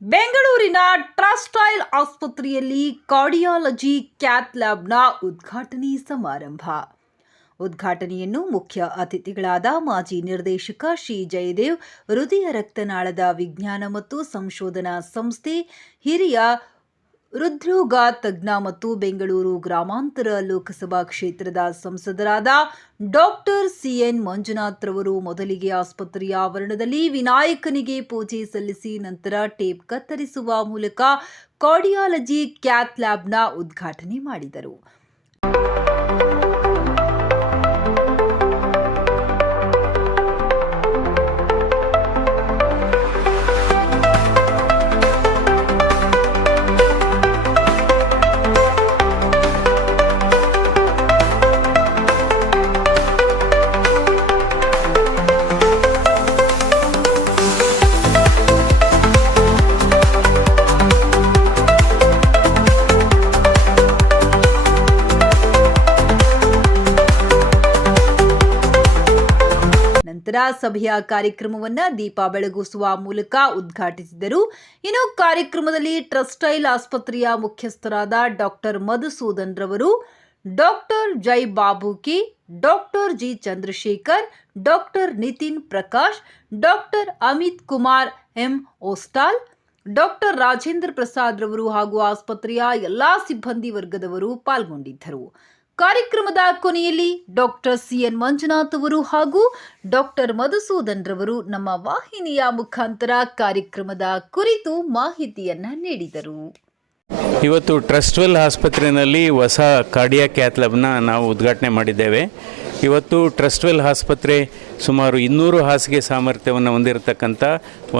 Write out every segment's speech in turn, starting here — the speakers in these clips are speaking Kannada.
ಬೆಂಗಳೂರಿನ ಟ್ರಸ್ಟೈಲ್ ಆಸ್ಪತ್ರೆಯಲ್ಲಿ ಕಾರ್ಡಿಯಾಲಜಿ ಕ್ಯಾತ್ ಲ್ಯಾಬ್ನ ಉದ್ಘಾಟನೆ ಸಮಾರಂಭ. ಉದ್ಘಾಟನೆಯನ್ನು ಮುಖ್ಯ ಅತಿಥಿಗಳಾದ ಮಾಜಿ ನಿರ್ದೇಶಕ ಶ್ರೀ ಜಯದೇವ್, ಹೃದಯ ರಕ್ತನಾಳದ ವಿಜ್ಞಾನ ಮತ್ತು ಸಂಶೋಧನಾ ಸಂಸ್ಥೆ ಹಿರಿಯ ಹೃದ್ರೋಗ ತಜ್ಞ ಮತ್ತು ಬೆಂಗಳೂರು ಗ್ರಾಮಾಂತರ ಲೋಕಸಭಾ ಕ್ಷೇತ್ರದ ಸಂಸದರಾದ ಡಾಕ್ಟರ್ ಸಿಎನ್ ಮಂಜುನಾಥ್ ರವರು ಮೊದಲಿಗೆ ಆಸ್ಪತ್ರೆಯ ಆವರಣದಲ್ಲಿ ವಿನಾಯಕನಿಗೆ ಪೂಜೆ ಸಲ್ಲಿಸಿ ನಂತರ ಟೇಪ್ ಕತ್ತರಿಸುವ ಮೂಲಕ ಕಾರ್ಡಿಯಾಲಜಿ ಕ್ಯಾತ್ ಲ್ಯಾಬ್ನ ಉದ್ಘಾಟನೆ ಮಾಡಿದರು. ನಂತರ ಸಭೆಯ ಕಾರ್ಯಕ್ರಮವನ್ನು ದೀಪ ಬೆಳಗಿಸುವ ಮೂಲಕ ಉದ್ಘಾಟಿಸಿದರು. ಇನ್ನು ಕಾರ್ಯಕ್ರಮದಲ್ಲಿ ಟ್ರಸ್ಟೈಲ್ ಆಸ್ಪತ್ರೆಯ ಮುಖ್ಯಸ್ಥರಾದ ಡಾಕ್ಟರ್ ಮಧುಸೂದನ್ ರವರು, doctor Jai ಬಾಬುಕಿ doctor G Chandrashekhar, doctor Nitin Prakash, doctor Amit Kumar M ಓಸ್ಟಾಲ್, doctor Rajendra Prasad ರವರು ಹಾಗೂ ಆಸ್ಪತ್ರೆಯ ಎಲ್ಲಾ ಸಿಬ್ಬಂದಿ ವರ್ಗದವರು ಪಾಲ್ಗೊಂಡಿದ್ದರು. ಕಾರ್ಯಕ್ರಮದ ಕೊನೆಯಲ್ಲಿ ಡಾಕ್ಟರ್ ಸಿಎನ್ ಮಂಜುನಾಥ್ ಅವರು ಹಾಗೂ ಡಾಕ್ಟರ್ ಮಧುಸೂದನ್ ರವರು ನಮ್ಮ ವಾಹಿನಿಯ ಮುಖಾಂತರ ಕಾರ್ಯಕ್ರಮದ ಕುರಿತು ಮಾಹಿತಿಯನ್ನ ನೀಡಿದರು. ಇವತ್ತು ಟ್ರಸ್ಟ್ವೆಲ್ ಆಸ್ಪತ್ರೆಯಲ್ಲಿ ಹೊಸ ಕಾರ್ಡಿಯಾ ಕ್ಯಾತ್ ಲ್ಯಾಬ್ನ ನಾವು ಉದ್ಘಾಟನೆ ಮಾಡಿದ್ದೇವೆ. ಇವತ್ತು ಟ್ರಸ್ಟ್ವೆಲ್ ಆಸ್ಪತ್ರೆ ಸುಮಾರು ಇನ್ನೂರು ಹಾಸಿಗೆ ಸಾಮರ್ಥ್ಯವನ್ನು ಹೊಂದಿರತಕ್ಕಂಥ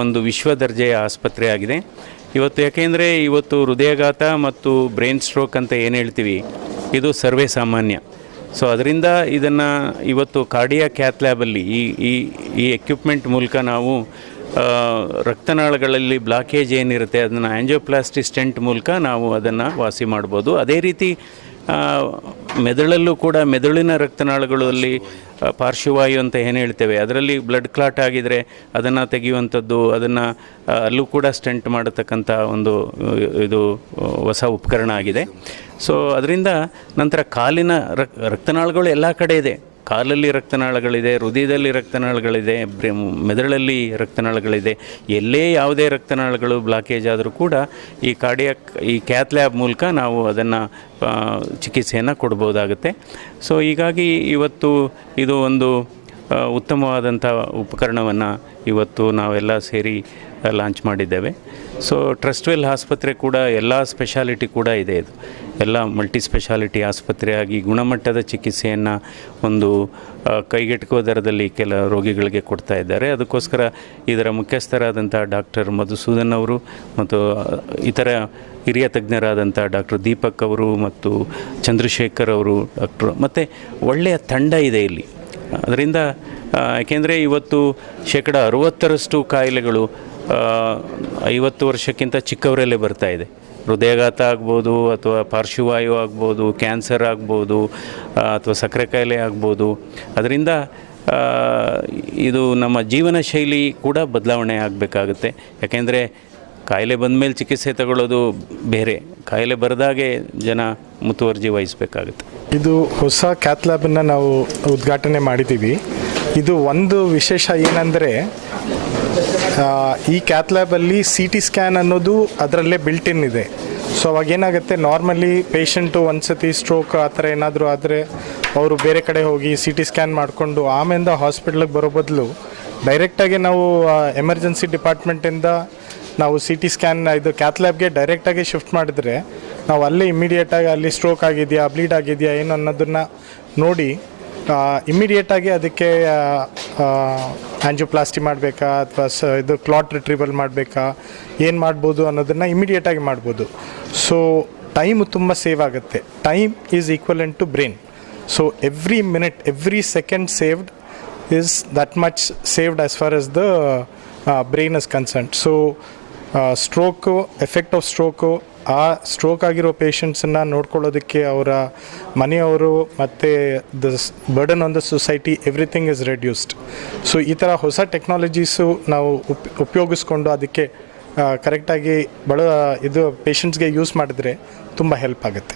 ಒಂದು ವಿಶ್ವ ದರ್ಜೆಯ ಆಸ್ಪತ್ರೆ ಆಗಿದೆ. ಇವತ್ತು ಯಾಕೆಂದರೆ ಇವತ್ತು ಹೃದಯಾಘಾತ ಮತ್ತು ಬ್ರೈನ್ ಸ್ಟ್ರೋಕ್ ಅಂತ ಏನು ಹೇಳ್ತೀವಿ? ಇದು ಸರ್ವೇ ಸಾಮಾನ್ಯ. ಸೊ ಅದರಿಂದ ಇದನ್ನು ಇವತ್ತು ಕಾರ್ಡಿಯಾ ಕ್ಯಾತ್ ಲ್ಯಾಬಲ್ಲಿ ಈ ಈ ಈ ಎಕ್ವಿಪ್ಮೆಂಟ್ ಮೂಲಕ ನಾವು ರಕ್ತನಾಳಗಳಲ್ಲಿ ಬ್ಲಾಕೇಜ್ ಏನಿರುತ್ತೆ, ಅದನ್ನು ಆ್ಯಂಜಿಯೋಪ್ಲಾಸ್ಟಿ ಸ್ಟೆಂಟ್ ಮೂಲಕ ನಾವು ಅದನ್ನು ವಾಸಿ ಮಾಡ್ಬೋದು. ಅದೇ ರೀತಿ ಮೆದುಳಲ್ಲೂ ಕೂಡ ಮೆದುಳಿನ ರಕ್ತನಾಳಗಳಲ್ಲಿ ಪಾರ್ಶ್ವವಾಯು ಅಂತ ಏನು ಹೇಳ್ತೇವೆ, ಅದರಲ್ಲಿ ಬ್ಲಡ್ ಕ್ಲಾಟ್ ಆಗಿದರೆ ಅದನ್ನು ತೆಗೆಯುವಂಥದ್ದು, ಅದನ್ನು ಅಲ್ಲೂ ಕೂಡ ಸ್ಟೆಂಟ್ ಮಾಡತಕ್ಕಂಥ ಒಂದು ಇದು ಹೊಸ ಉಪಕರಣ ಆಗಿದೆ. ಸೊ ಅದರಿಂದ ನಂತರ ಕಾಲಿನ ರಕ್, ರಕ್ತನಾಳಗಳು ಎಲ್ಲ ಕಡೆ ಇದೆ. ಕಾಲಲ್ಲಿ ರಕ್ತನಾಳಗಳಿದೆ, ಹೃದಯದಲ್ಲಿ ರಕ್ತನಾಳಗಳಿದೆ ಮೆದುಳಲ್ಲಿ ರಕ್ತನಾಳಗಳಿದೆ, ಎಲ್ಲೇ ಯಾವುದೇ ರಕ್ತನಾಳಗಳು ಬ್ಲಾಕೇಜ್ ಆದರೂ ಕೂಡ ಈ ಕಾರ್ಡಿಯಾಕ್ ಈ ಕ್ಯಾತ್ ಲ್ಯಾಬ್ ಮೂಲಕ ನಾವು ಅದನ್ನು ಚಿಕಿತ್ಸೆಯನ್ನು ಕೊಡ್ಬೋದಾಗುತ್ತೆ. ಸೊ ಹೀಗಾಗಿ ಇವತ್ತು ಇದು ಒಂದು ಉತ್ತಮವಾದಂಥ ಉಪಕರಣವನ್ನು ಇವತ್ತು ನಾವೆಲ್ಲ ಸೇರಿ ಲಾಂಚ್ ಮಾಡಿದ್ದೇವೆ. ಸೊ ಟ್ರಸ್ಟ್ವೆಲ್ ಆಸ್ಪತ್ರೆ ಕೂಡ ಎಲ್ಲ ಸ್ಪೆಷಾಲಿಟಿ ಕೂಡ ಇದೆ ಇದು. ಎಲ್ಲ ಮಲ್ಟಿ ಸ್ಪೆಷಾಲಿಟಿ ಆಸ್ಪತ್ರೆಯಾಗಿ ಗುಣಮಟ್ಟದ ಚಿಕಿತ್ಸೆಯನ್ನು ಒಂದು ಕೈಗೆಟಕುವ ದರದಲ್ಲಿ ಕೆಲ ರೋಗಿಗಳಿಗೆ ಕೊಡ್ತಾ ಇದ್ದಾರೆ. ಅದಕ್ಕೋಸ್ಕರ ಇದರ ಮುಖ್ಯಸ್ಥರಾದಂಥ ಡಾಕ್ಟರ್ ಮಧುಸೂದನ್ ಅವರು ಮತ್ತು ಇತರ ಹಿರಿಯ ತಜ್ಞರಾದಂಥ ಡಾಕ್ಟರ್ ದೀಪಕ್ ಅವರು ಮತ್ತು ಚಂದ್ರಶೇಖರ್ ಅವರು ಡಾಕ್ಟ್ರು, ಮತ್ತು ಒಳ್ಳೆಯ ತಂಡ ಇದೆ ಇಲ್ಲಿ. ಅದರಿಂದ ಯಾಕೆಂದರೆ ಇವತ್ತು ಶೇಕಡ ಅರುವತ್ತರಷ್ಟು ಕಾಯಿಲೆಗಳು ಐವತ್ತು ವರ್ಷಕ್ಕಿಂತ ಚಿಕ್ಕವರಲ್ಲೇ ಬರ್ತಾ ಇದೆ. ಹೃದಯಾಘಾತ ಆಗ್ಬೋದು ಅಥವಾ ಪಾರ್ಶ್ವವಾಯು ಆಗ್ಬೋದು, ಕ್ಯಾನ್ಸರ್ ಆಗ್ಬೋದು ಅಥವಾ ಸಕ್ಕರೆ ಕಾಯಿಲೆ ಆಗ್ಬೋದು. ಅದರಿಂದ ಇದು ನಮ್ಮ ಜೀವನ ಶೈಲಿ ಕೂಡ ಬದಲಾವಣೆ ಆಗಬೇಕಾಗುತ್ತೆ. ಯಾಕೆಂದರೆ ಕಾಯಿಲೆ ಬಂದ ಮೇಲೆ ಚಿಕಿತ್ಸೆ ತಗೊಳ್ಳೋದು ಬೇರೆ. ಕಾಯಿಲೆ ಬರೆದಾಗೆ ಜನ ಮುತುವರ್ಜಿ ವಹಿಸಬೇಕಾಗುತ್ತೆ. ಇದು ಹೊಸ ಕ್ಯಾತ್ ಲ್ಯಾಬನ್ನು ನಾವು ಉದ್ಘಾಟನೆ ಮಾಡಿದ್ದೀವಿ. ಇದು ಒಂದು ವಿಶೇಷ ಏನಂದರೆ ಈ ಕ್ಯಾತ್ಲ್ಯಾಬಲ್ಲಿ ಸಿ ಟಿ ಸ್ಕ್ಯಾನ್ ಅನ್ನೋದು ಅದರಲ್ಲೇ ಬಿಲ್ಟ್ ಇನ್ ಇದೆ. ಸೊ ಅವಾಗ ಏನಾಗುತ್ತೆ? ನಾರ್ಮಲಿ ಪೇಷಂಟು ಒಂದು ಸತಿ ಸ್ಟ್ರೋಕ್ ಆ ಥರ ಏನಾದರೂ ಆದರೆ ಅವರು ಬೇರೆ ಕಡೆ ಹೋಗಿ ಸಿ ಟಿ ಸ್ಕ್ಯಾನ್ ಮಾಡಿಕೊಂಡು ಆಮೇಲೆ ಹಾಸ್ಪಿಟ್ಲಿಗೆ ಬರೋ ಬದಲು ಡೈರೆಕ್ಟಾಗಿ ನಾವು ಎಮರ್ಜೆನ್ಸಿ ಡಿಪಾರ್ಟ್ಮೆಂಟಿಂದ ನಾವು ಸಿ ಟಿ ಸ್ಕ್ಯಾನ್ ಇದು ಕ್ಯಾತ್ಲ್ಯಾಬ್ಗೆ ಡೈರೆಕ್ಟಾಗಿ ಶಿಫ್ಟ್ ಮಾಡಿದ್ರೆ ನಾವು ಅಲ್ಲೇ ಇಮ್ಮಿಡಿಯೇಟಾಗಿ ಅಲ್ಲಿ ಸ್ಟ್ರೋಕ್ ಆಗಿದೆಯಾ ಬ್ಲೀಡ್ ಆಗಿದೆಯಾ, ಏನು ಅನ್ನೋದನ್ನು ನೋಡಿ ಇಮಿಡಿಯೇಟಾಗಿ ಅದಕ್ಕೆ ಆಂಜಿಯೋಪ್ಲಾಸ್ಟಿ ಮಾಡಬೇಕಾ ಅಥವಾ ಸ, ಇದು ಕ್ಲಾಟ್ ರಿಟ್ರೀವಲ್ ಮಾಡಬೇಕಾ, ಏನು ಮಾಡ್ಬೋದು ಅನ್ನೋದನ್ನು ಇಮ್ಮಿಡಿಯೇಟಾಗಿ ಮಾಡ್ಬೋದು. ಸೊ ಟೈಮ್ ತುಂಬ ಸೇವ್ ಆಗುತ್ತೆ. Time is equivalent to brain so every minute every second saved is that much saved as far as the brain is concern so stroke effect of stroke ಆ ಸ್ಟ್ರೋಕ್ ಆಗಿರೋ ಪೇಷಂಟ್ಸನ್ನು ನೋಡ್ಕೊಳ್ಳೋದಕ್ಕೆ ಅವರ ಮನೆಯವರು ಮತ್ತು the burden on the society everything is reduced so ಈ ಥರ ಹೊಸ ಟೆಕ್ನಾಲಜೀಸು ನಾವು ಉಪ್, ಉಪಯೋಗಿಸ್ಕೊಂಡು ಅದಕ್ಕೆ ಕರೆಕ್ಟಾಗಿ ಬಡ, ಇದು ಪೇಷಂಟ್ಸ್ಗೆ ಯೂಸ್ ಮಾಡಿದ್ರೆ ತುಂಬ ಹೆಲ್ಪ್ ಆಗುತ್ತೆ.